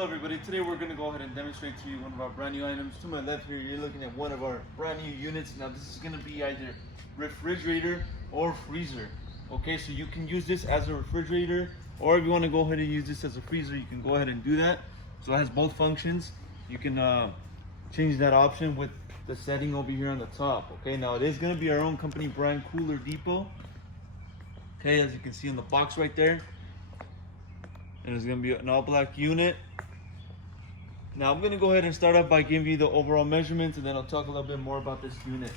Hello everybody, today we're going to go ahead and demonstrate to you one of our brand new items. To my left here, you're looking at one of our brand new units. Now this is going to be either refrigerator or freezer. Okay, so you can use this as a refrigerator, or if you want to go ahead and use this as a freezer, you can go ahead and do that. So it has both functions. You can change that option with the setting over here on the top. Okay, now it is going to be our own company brand Cooler Depot. Okay, as you can see in the box right there. And it's going to be an all black unit. Now I'm going to go ahead and start off by giving you the overall measurements, and then I'll talk a little bit more about this unit.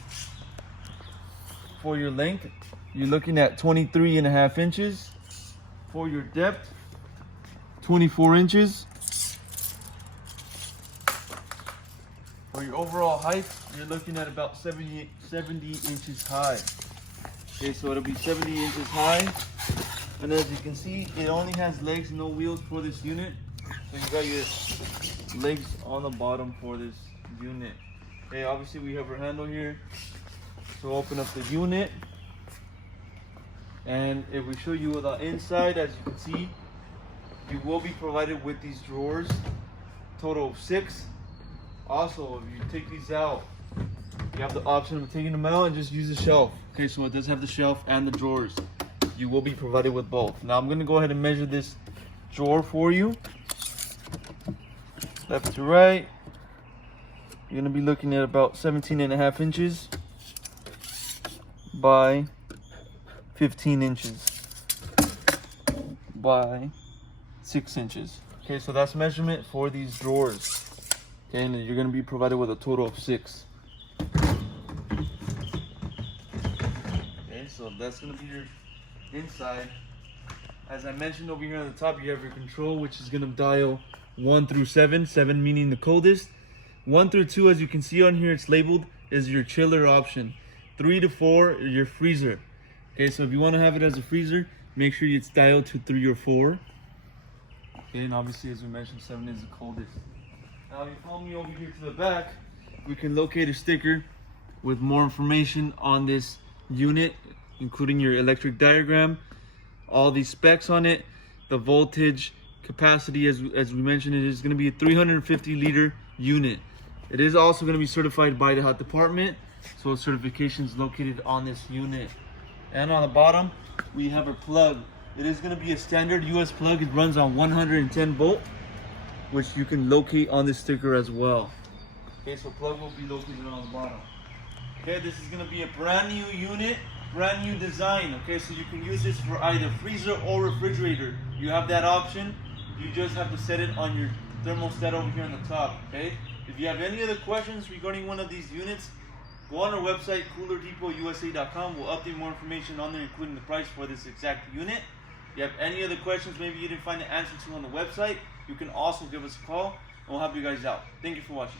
For your length, you're looking at 23.5 inches. For your depth, 24 inches. For your overall height, you're looking at about 70 inches high. Okay, so it'll be 70 inches high. And as you can see, it only has legs, no wheels for this unit. So you got your legs on the bottom for this unit. Okay, obviously we have our handle here. So open up the unit. And if we show you the inside, as you can see, you will be provided with these drawers. Total of 6. Also, if you take these out, you have the option of taking them out and just use the shelf. Okay, so it does have the shelf and the drawers. You will be provided with both. Now I'm going to go ahead and measure this drawer for you. Left to right. You're going to be looking at about 17.5 inches by 15 inches by 6 inches. Okay, so that's measurement for these drawers. Okay, and you're going to be provided with a total of 6. Okay, so that's going to be your inside. As I mentioned over here on the top, you have your control, which is going to dial 1 through 7, 7 meaning the coldest. 1 through 2, as you can see on here, it's labeled, is your chiller option. 3 to 4 is your freezer. Okay, so if you want to have it as a freezer, make sure it's dialed to 3 or 4. Okay, and obviously, as we mentioned, 7 is the coldest. Now, if you follow me over here to the back, we can locate a sticker with more information on this unit, including your electric diagram, all these specs on it, the voltage, capacity. As we mentioned, it is going to be a 350 liter unit. It is also going to be certified by the health department, so certification is located on this unit. And on the bottom, we have a plug. It is going to be a standard US plug. It runs on 110 volt, which you can locate on this sticker as well. Okay, so plug will be located on the bottom. Okay, this is going to be a brand new unit, brand new design. Okay, so you can use this for either freezer or refrigerator. You have that option. You just have to set it on your thermostat over here on the top. Okay, if you have any other questions regarding one of these units, go on our website, coolerdepotusa.com. We'll update more information on there, including the price for this exact unit. If you have any other questions, maybe you didn't find the answer to on the website, you can also give us a call and we'll help you guys out. Thank you for watching.